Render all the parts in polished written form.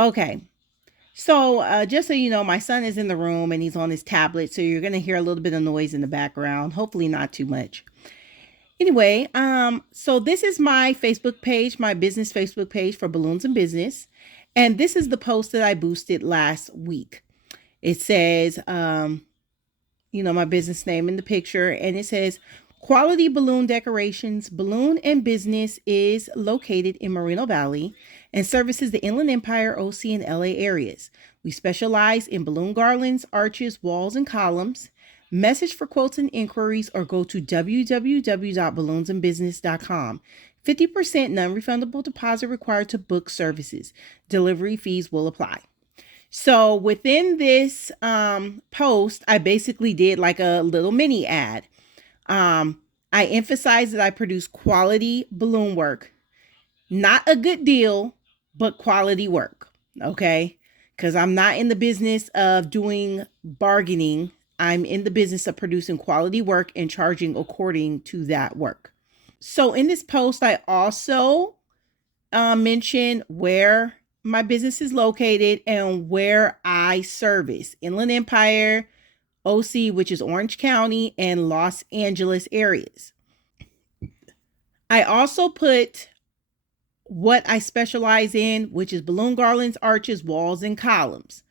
Okay. So, just so you know, my son is in the room and he's on his tablet, so you're gonna hear a little bit of noise in the background. Hopefully, not too much. Anyway, so this is my Facebook page, my business Facebook page for Balloons and Business, and this is the post that I boosted last week. It says, my business name in the picture, and it says Quality Balloon Decorations. Balloon and Business is located in Moreno Valley and services the Inland Empire, OC, and LA areas. We specialize in balloon garlands, arches, walls, and columns. Message for quotes and inquiries or go to www.balloonsandbusiness.com. 50% non-refundable deposit required to book services. Delivery fees will apply. So within this post, I basically did like a little mini ad. I emphasized that I produce quality balloon work, not a good deal, but quality work. Okay. Because I'm not in the business of doing bargaining. I'm in the business of producing quality work and charging according to that work. So in this post, I also mention where my business is located and where I service Inland Empire, OC, which is Orange County, and Los Angeles areas. I also put what I specialize in, which is balloon garlands, arches, walls, and columns.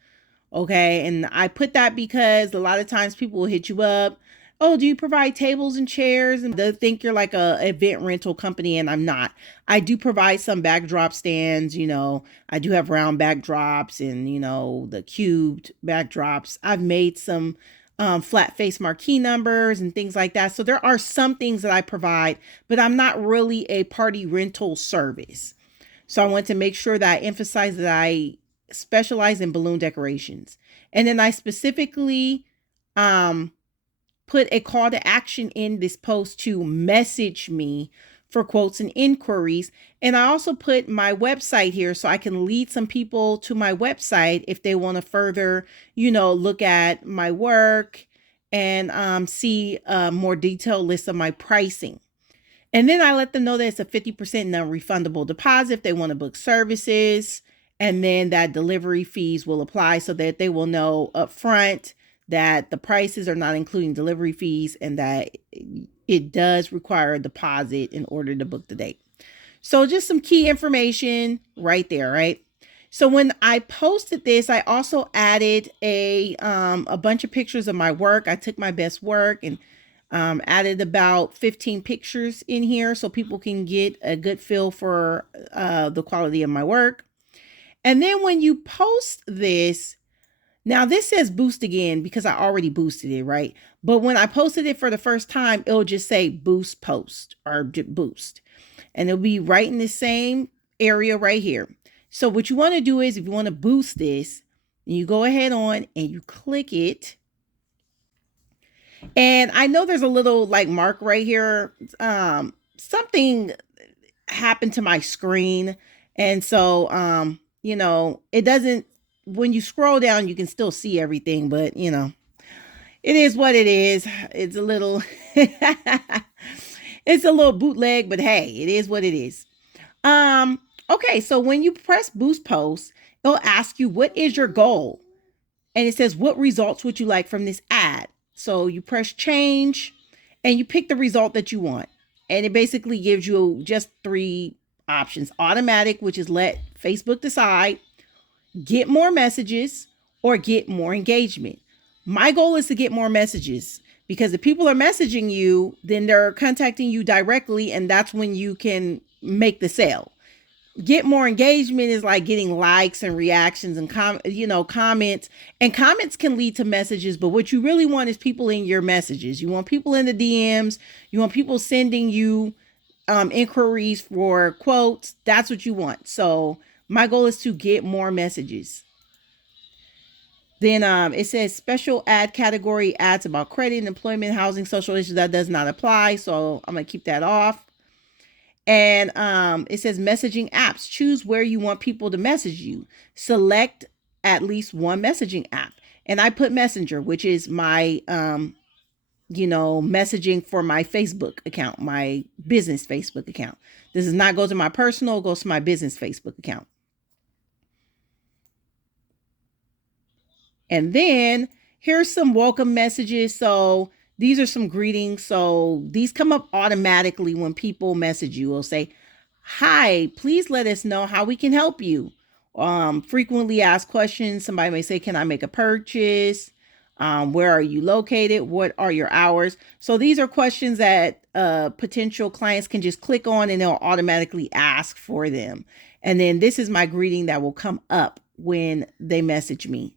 Okay. And I put that because a lot of times people will hit you up. Oh, do you provide tables and chairs? And they think you're like a event rental company, and I'm not. I do provide some backdrop stands. I do have round backdrops and, the cubed backdrops. I've made some flat face marquee numbers and things like that. So there are some things that I provide, but I'm not really a party rental service. So I want to make sure that I emphasize that I specialize in balloon decorations. And then I specifically put a call to action in this post to message me for quotes and inquiries. And I also put my website here so I can lead some people to my website if they want to further, look at my work and see a more detailed list of my pricing. And then I let them know that it's a 50% non-refundable deposit if they want to book services. And then that delivery fees will apply so that they will know upfront that the prices are not including delivery fees and that it does require a deposit in order to book the date. So just some key information right there, right? So when I posted this, I also added a bunch of pictures of my work. I took my best work and added about 15 pictures in here so people can get a good feel for the quality of my work. And then when you post this, now this says boost again because I already boosted it, right? But when I posted it for the first time, it'll just say boost post or boost. And it'll be right in the same area right here. So what you want to do is if you want to boost this, you go ahead on and you click it. And I know there's a little like mark right here. Something happened to my screen. And so, it doesn't, when you scroll down, you can still see everything, but it is what it is. It's a little, it's a little bootleg, but hey, it is what it is. Okay. So when you press boost post, it'll ask you, what is your goal? And it says, what results would you like from this ad? So you press change and you pick the result that you want. And it basically gives you just 3 options: automatic, which is let Facebook decide, get more messages, or get more engagement. My goal is to get more messages because if people are messaging you, then they're contacting you directly, and that's when you can make the sale. Get more engagement is like getting likes and reactions and comments, and comments can lead to messages, but what you really want is people in your messages. You want people in the DMs. You want people sending you inquiries for quotes. That's what you want. So my goal is to get more messages. Then it says special ad category, ads about credit, employment, housing, social issues. That does not apply. So I'm going to keep that off. And it says messaging apps. Choose where you want people to message you. Select at least one messaging app. And I put Messenger, which is my, messaging for my Facebook account, my business Facebook account. This does not go to my personal, it goes to my business Facebook account. And then here's some welcome messages. So these are some greetings. So these come up automatically when people message you. It'll say, "Hi, please let us know how we can help you." Frequently asked questions. Somebody may say, "Can I make a purchase? Where are you located? What are your hours?" So these are questions that potential clients can just click on and they'll automatically ask for them. And then this is my greeting that will come up when they message me.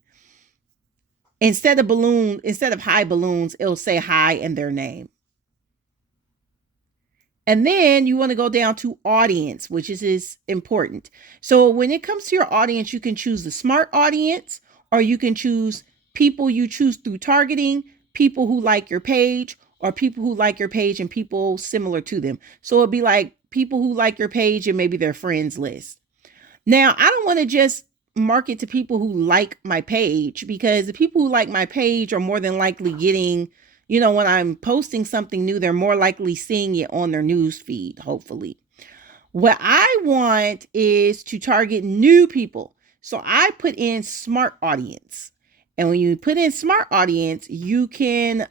Instead of high balloons, it'll say hi and their name. And then you want to go down to audience, which is important. So when it comes to your audience, you can choose the smart audience, or you can choose people you choose through targeting, people who like your page, or people who like your page and people similar to them. So it'll be like people who like your page and maybe their friends list. Now, I don't want to just market to people who like my page, because the people who like my page are more than likely getting, when I'm posting something new, they're more likely seeing it on their news feed, hopefully. What I want is to target new people. So I put in smart audience. And when you put in smart audience, you can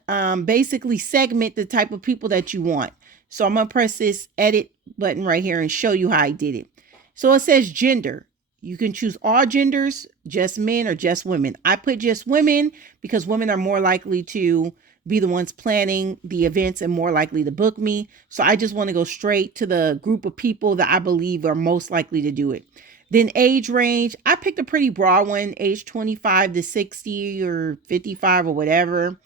basically segment the type of people that you want. So I'm going to press this edit button right here and show you how I did it. So it says gender. You can choose all genders, just men or just women. I put just women because women are more likely to be the ones planning the events and more likely to book me. So I just want to go straight to the group of people that I believe are most likely to do it. Then age range, I picked a pretty broad one, age 25 to 60 or 55 or whatever.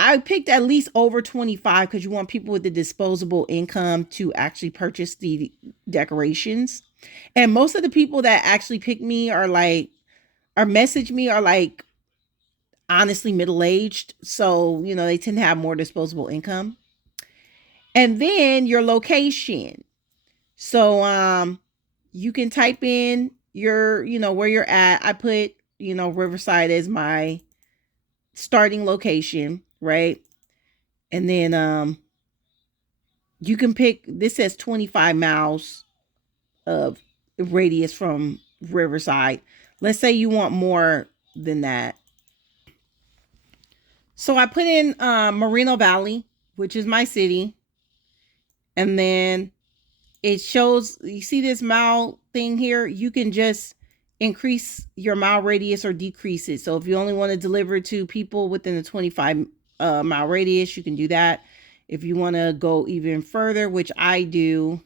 I picked at least over 25 because you want people with the disposable income to actually purchase the decorations. And most of the people that actually pick me or message me are like honestly middle aged. So, they tend to have more disposable income. And then your location. So, you can type in where you're at. I put, Riverside as my starting location, right? And then, you can pick, this says 25 miles of radius from Riverside. Let's say you want more than that. So I put in Moreno Valley, which is my city. And then it shows, you see this mile thing here? You can just increase your mile radius or decrease it. So if you only want to deliver to people within the 25 mile radius, you can do that. If you want to go even further, which I do,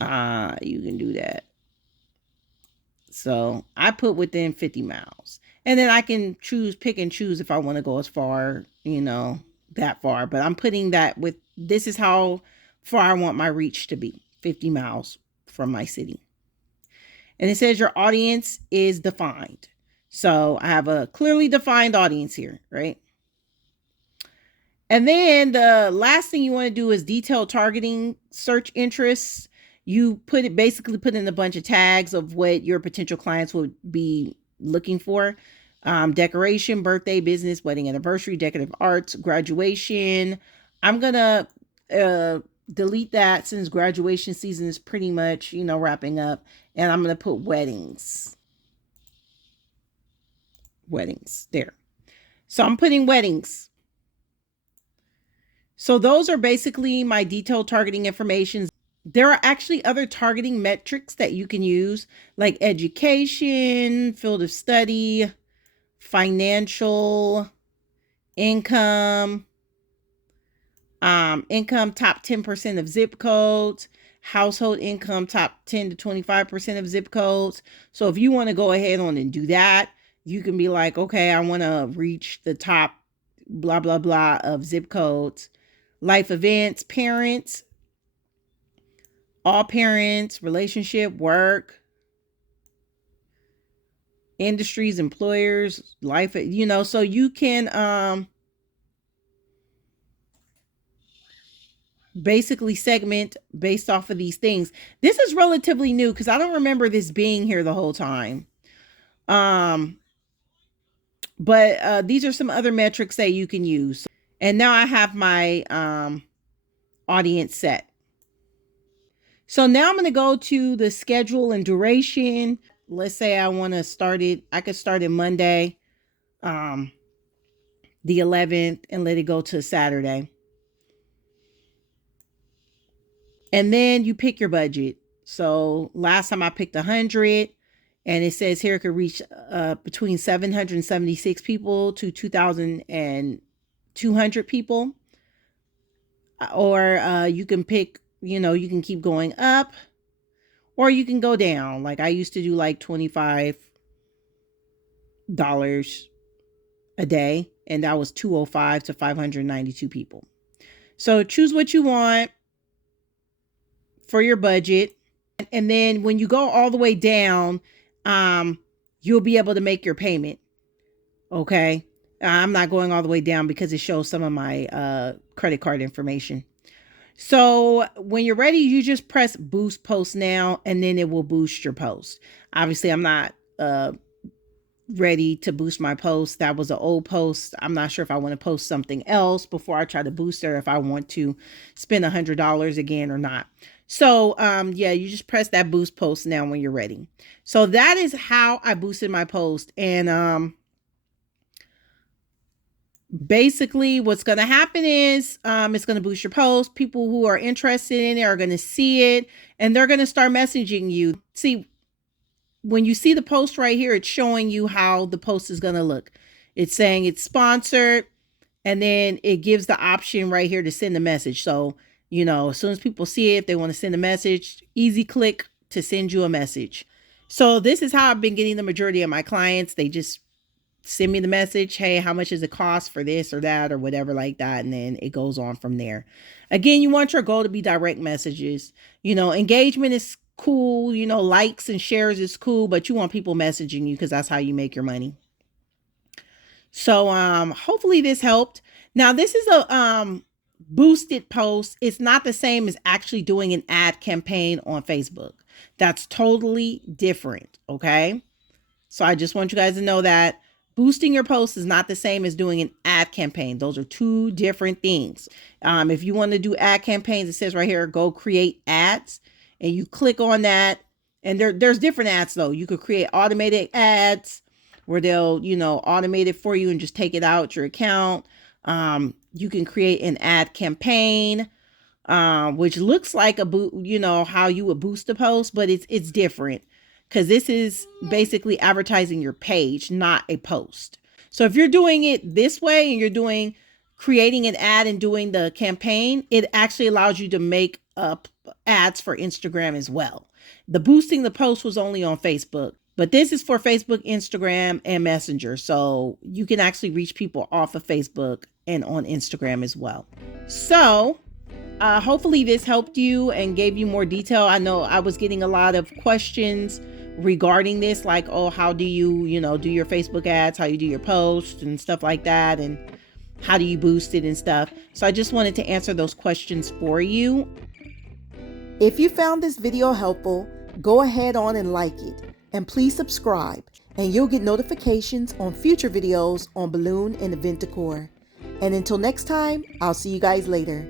you can do that. So I put within 50 miles. And then I can pick and choose if I want to go as far, that far. But I'm putting that this is how far I want my reach to be, 50 miles from my city. And it says your audience is defined. So I have a clearly defined audience here, right? And then the last thing you want to do is detailed targeting search interests. You basically put in a bunch of tags of what your potential clients would be looking for. Decoration, birthday, business, wedding anniversary, decorative arts, graduation. I'm going to delete that since graduation season is pretty much, wrapping up. And I'm going to put weddings. Weddings there. So I'm putting weddings. So those are basically my detailed targeting information. There are actually other targeting metrics that you can use, like education, field of study, financial, income, income top 10% of zip codes, household income top 10 to 25% of zip codes. So if you want to go ahead on and do that, you can be like, okay, I want to reach the top blah, blah, blah of zip codes. Life events, parents, all parents, relationship, work, industries, employers, life, so you can basically segment based off of these things. This is relatively new because I don't remember this being here the whole time. But these are some other metrics that you can use. And now I have my audience set. So now I'm going to go to the schedule and duration. let's say I want to start it, I could start it Monday, the 11th, and let it go to Saturday. And then you pick your budget. So last time I picked 100, and it says here it could reach between 776 people to 2,200 people. Or you can pick, you can keep going up, or you can go down. Like I used to do like $25 a day, and that was 205 to 592 people. So choose what you want for your budget. And then when you go all the way down, you'll be able to make your payment. Okay. I'm not going all the way down because it shows some of my credit card information. So when you're ready, you just press boost post now, and then it will boost your post. Obviously, I'm not ready to boost my post. That was an old post. I'm not sure if I want to post something else before I try to boost it, or if I want to spend $100 again or not. So yeah, you just press that boost post now when you're ready. So that is how I boosted my post. And basically what's going to happen is it's going to boost your post. People who are interested in it are going to see it, and they're going to start messaging you. See, when you see the post right here, it's showing you how the post is going to look. It's saying it's sponsored, and then it gives the option right here to send a message. So, as soon as people see it, if they want to send a message, easy click to send you a message. So this is how I've been getting the majority of my clients. They just send me the message, hey, how much does it cost for this or that or whatever like that, and then it goes on from there. Again, you want your goal to be direct messages. Engagement is cool, likes and shares is cool, but you want people messaging you because that's how you make your money. So hopefully this helped. Now this is a boosted post. It's not the same as actually doing an ad campaign on Facebook. That's totally different. Okay, so I just want you guys to know that boosting your post is not the same as doing an ad campaign. Those are two different things. If you want to do ad campaigns, it says right here, go create ads, and you click on that. And there's different ads though. You could create automated ads where they'll, automate it for you and just take it out your account. You can create an ad campaign, which looks like how you would boost a post, but it's different. Because this is basically advertising your page, not a post. So if you're doing it this way and you're creating an ad and doing the campaign, it actually allows you to make up ads for Instagram as well. The boosting the post was only on Facebook, but this is for Facebook, Instagram, and Messenger. So you can actually reach people off of Facebook and on Instagram as well. So hopefully this helped you and gave you more detail. I know I was getting a lot of questions regarding this, like, oh, how do you, do your Facebook ads, how you do your posts and stuff like that, and how do you boost it and stuff. So I just wanted to answer those questions for you. If you found this video helpful, go ahead on and like it, and please subscribe, and you'll get notifications on future videos on balloon and event decor. And until next time, I'll see you guys later.